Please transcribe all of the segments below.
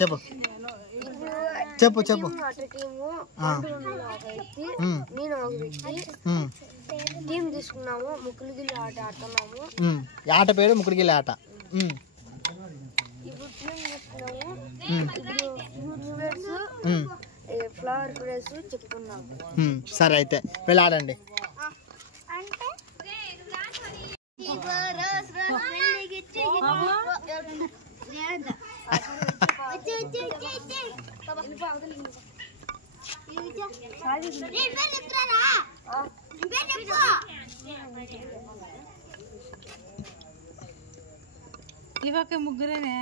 చెప్పు చెప్పు చెప్పు. టీం తీసుకున్నాము, ముక్కులుగిల్లి ఆట ఆడుతున్నాము. ఆట పేరు ముక్కుడుగిల్లి ఆట. ఇప్పుడు టీం తీసుకున్నాము, ఫ్లవర్ ప్లేస్ చెప్పుకున్నాము. సరే అయితే వెళ్ళి ఆడండి. ఇవాక ముగ్గురేనే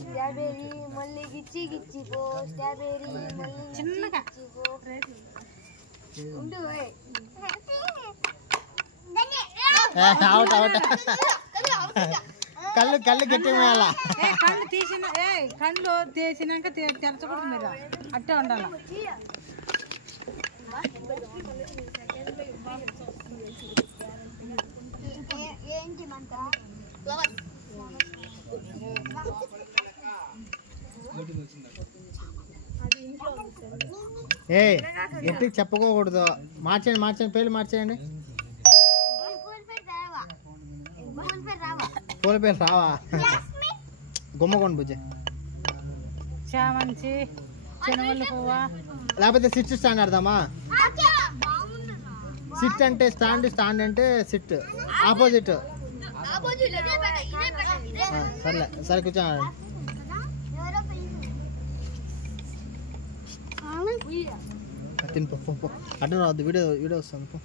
స్ట్రాబెరీ మళ్ళీ గిచ్చి గిచ్చి పో, స్ట్రాబెరీ మళ్ళీ చిన్నగా ఉండు. Out out. కళ్ళు కళ్ళు గట్టిగా వేయాలా? కళ్ళు తీసిన కళ్ళు తీసినాక తెరచకూడదు మీరు, అట్టే ఉండాలి. గట్టిగా చెప్పుకోకూడదు. మార్చేయండి మార్చేయండి, పేర్లు మార్చేయండి. పూల పేరు రావా? గుమ్మకొండ బుజ్జి, చామంతి, చెనవల్లి పువ్వా, లేకపోతే సిట్ స్టాండ్ ఆడదామా? సిట్ అంటే స్టాండ్, స్టాండ్ అంటే సిట్, ఆపోజిట్. సర్లే సరే కూర్చోండి. తినిపో అడ్డు రావద్దు, వీడియో వీడియో వస్తుంది.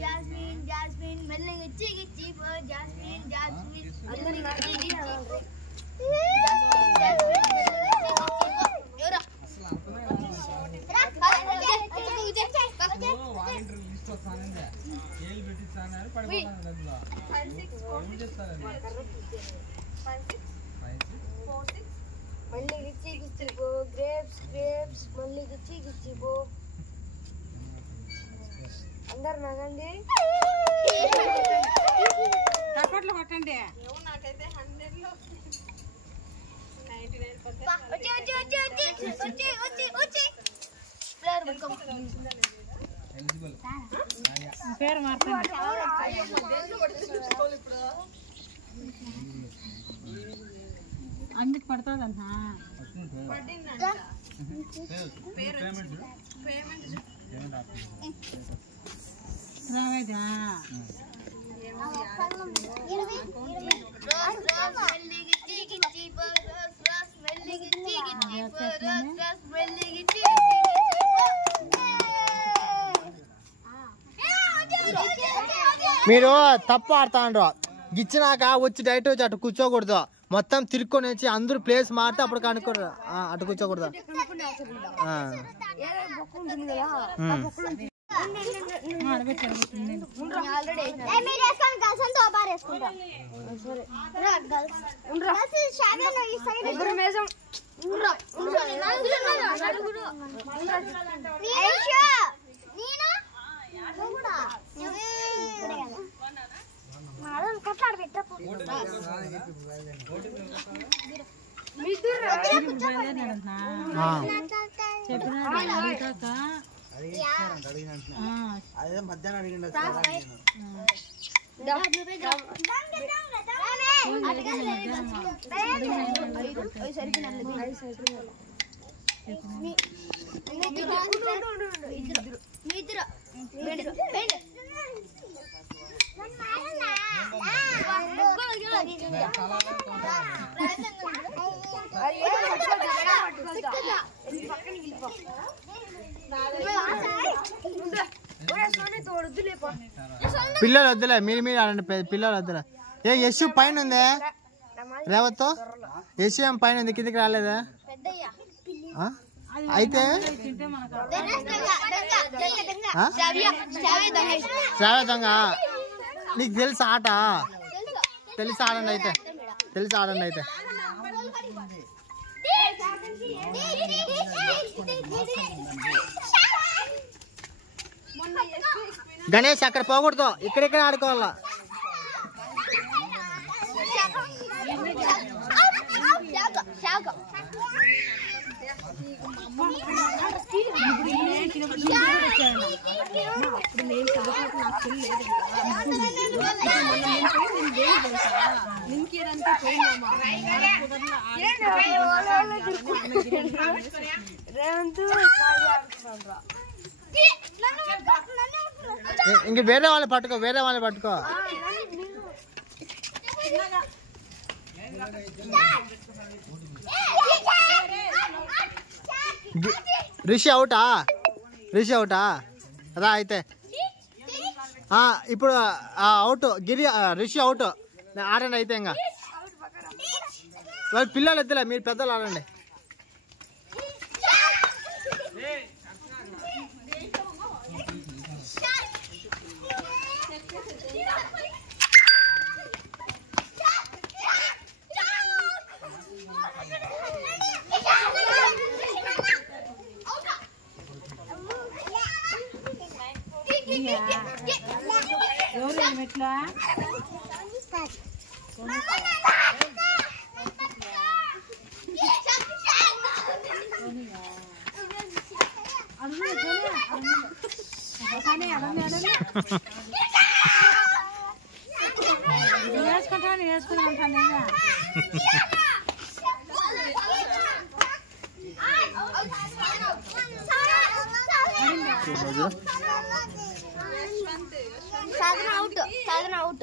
జాస్మిన్ జాస్మిన్ మెల్లగా గిచ్చి గిచ్చి పో, జాస్మిన్ జాస్మిన్ మళ్ళీ గిచ్చి గిచ్చి పో, గ్రేప్స్ గ్రేప్స్ మళ్ళీ గిచ్చి గిచ్చి పో. అందరు నగండి, చప్పట్లు కొట్టండి. పేరు మార్చండి. అందుకు పడుతుందన్నా రావేదా? మీరు తప్పు ఆడుతాండ్రు. గిచ్చినాక వచ్చి డైరెక్ట్ వచ్చి అటు కూర్చోకూడదు, మొత్తం తిరుక్కొని వచ్చి అందరూ ప్లేస్ మారితే అప్పుడు కనుక్కోరు, అటు కూర్చోకూడదు. అదే మధ్యాహ్నం అడిగిండు. పిల్లలు వద్దులే, మీరు మీరు ఆడండి, పిల్లలు వద్దులే. ఏ యశు పైన ఉందే రేవత్తో, యశు ఏం పైన ఉంది, కిందికి రాలేదా? అయితే శ్రావ్య దొంగ నీకు తెలుసు ఆట? తెలిసి ఆడండి అయితే, తెలిసి ఆడండి అయితే. గణేష్ అక్కడ పోకూడదు, ఇక్కడిక్కడ ఆడుకోవాలా. ఇంక వేరే వాళ్ళని పట్టుకో, వేరే వాళ్ళని పట్టుకో. రిషి అవుటా, రిషి అవుటా రా అయితే. ఇప్పుడు అవుట్ గిరి, రిషి అవుట్. ఆడండి అయితే. ఇంకా వాళ్ళు పిల్లలు ఎద్దులే, మీరు పెద్దలు ఆడండి. ఎట్లా వేసుకుంటాను వేసుకుంటాను.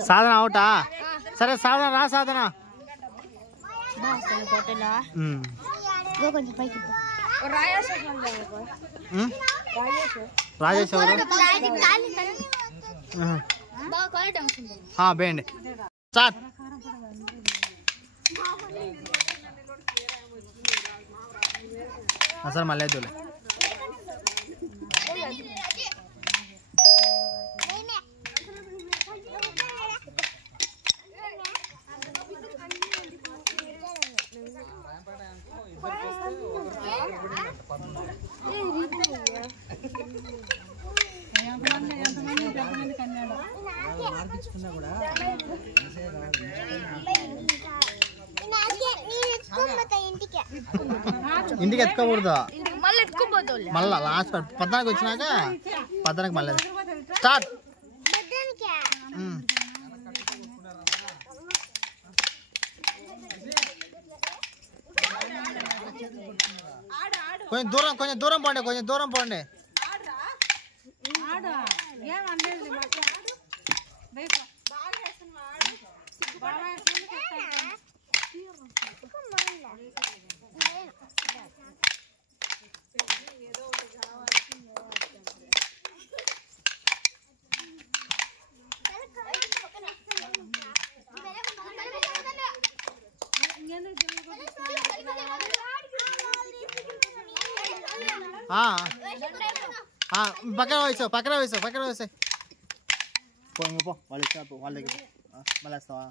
సాధన అవుటా? సరే సాధన రా. సాధన రాజేష్ బేండి. స్టార్ట్. అసలు మళ్ళీ దూలే. ఇంటికి ఎత్తుకోకూడదు, మళ్ళా లాస్ట్ 14 వచ్చినాక 14 మళ్ళీ. స్టార్ట్. కొంచెం దూరం, కొంచెం దూరం పోండి, కొంచెం దూరం పోండి. పక్కన వేసావు, పక్కన వేసావు, పక్కన వేసావు. పో వాళ్ళు ఇచ్చారు, వాళ్ళ దగ్గర మళ్ళీ వేస్తావా?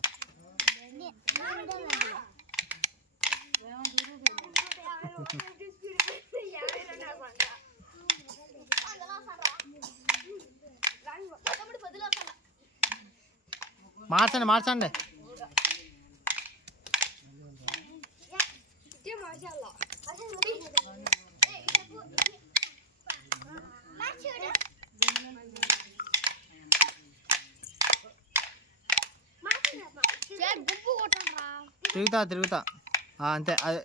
మార్చండి, మార్చండి. తిరుగుతా తిరుగుతా అంతే. అదే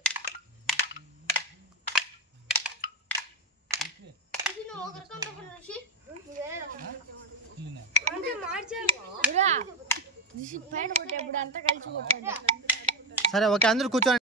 సరే ఓకే, అందరూ కూర్చోండి.